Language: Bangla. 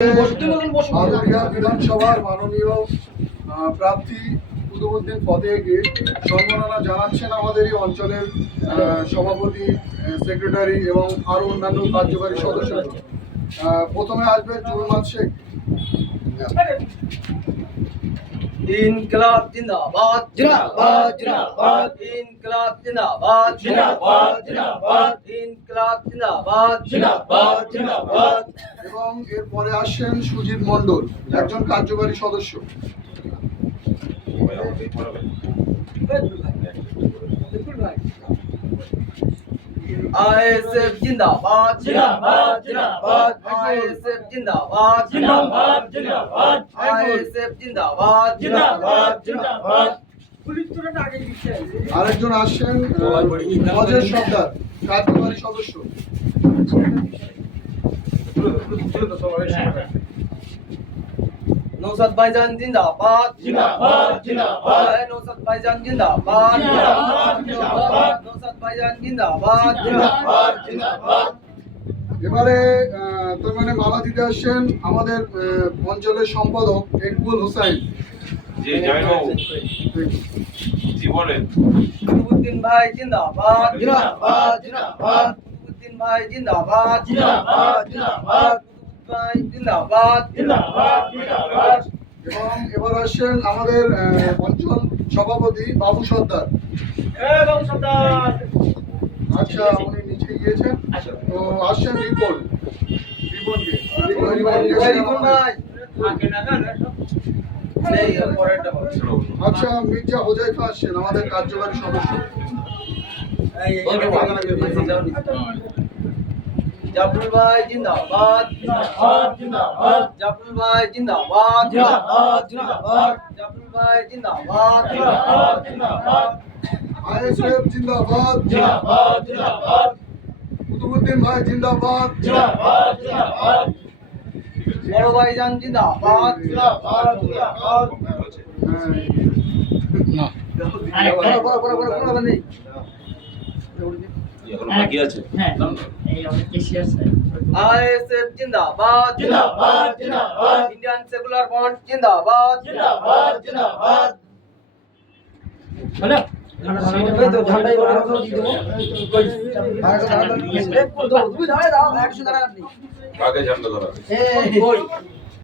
আদরিয়া বিধানসভার মাননীয় প্রার্থী কুতুবউদ্দিন ফতেহকে সম্মাননা জানাচ্ছেন আমাদের এই অঞ্চলের সভাপতি, সেক্রেটারি এবং আরো অন্যান্য কার্যকারী সদস্য। প্রথমে আসবে জুলমান শেখ। ইনকলাব জিন্দাবাদ জিন্দাবাদ জিন্দাবাদ ইনকলাব জিন্দাবাদ জিন্দাবাদ জিন্দাবাদ ইনকলাব জিন্দাবাদ জিন্দাবাদ জিন্দাবাদ। এবং এরপরে আসছেন সুজিত মণ্ডল, একজন কার্যকারী সদস্য। আইএসএফ জিন্দাবাদ জিন্দাবাদ জিন্দাবাদ আইএসএফ জিন্দাবাদ জিন্দাবাদ জিন্দাবাদ আইএসএফ জিন্দাবাদ জিন্দাবাদ জিন্দাবাদ। আরেকজন আসছেন অজয় সর্দার, কার্যকারী সদস্য। নৌসাদ ভাইজান জিন্দাবাদ জিন্দাবাদ জিন্দাবাদ নৌসাদ ভাইজান জিন্দাবাদ জিন্দাবাদ জিন্দাবাদ নৌসাদ ভাইজান জিন্দাবাদ জিন্দাবাদ জিন্দাবাদ। এবারে তার মানে মালা দিতে আসছেন আমাদের অঞ্চলের সম্পাদক একবুল হুসাইন। জি জয়বাবু, জি বলেন। কুতুবউদ্দিন ভাই জিন্দাবাদ জিন্দাবাদ জিন্দাবাদ কুতুবউদ্দিন ভাই জিন্দাবাদ জিন্দাবাদ জিন্দাবাদ ভাই জিন্দাবাদ জিন্দাবাদ জিন্দাবাদ। এবং এবার আসছেন আমাদের অঞ্চল সভাপতি বাবু সর্দার। বাবু সর্দার। আচ্ছা, উনি নিচে গিয়েছেন। তো আসছেন রিপন। রিপনকে আচ্ছা, মির্জা হোজাইফা আসছেন, আমাদের কার্যকারী সদস্য। জাফরুল ভাই জিন্দাবাদ জিন্দাবাদ জিন্দাবাদ জাফরুল ভাই জিন্দাবাদ জিন্দাবাদ জিন্দাবাদ জাফরুল ভাই জিন্দাবাদ জিন্দাবাদ জিন্দাবাদ আইএসএফ জিন্দাবাদ জিন্দাবাদ জিন্দাবাদ কুতুবউদ্দিন ভাই জিন্দাবাদ জিন্দাবাদ জিন্দাবাদ বড় ভাইজান জিন্দাবাদ জিন্দাবাদ জিন্দাবাদ। আইএসএফ জিন্দাবাদ জিন্দাবাদ জিন্দাবাদ ইন্ডিয়ান সেকুলার ফ্রন্ট জিন্দাবাদ জিন্দাবাদ জিন্দাবাদ। আগে ঝান্ডা ধরা।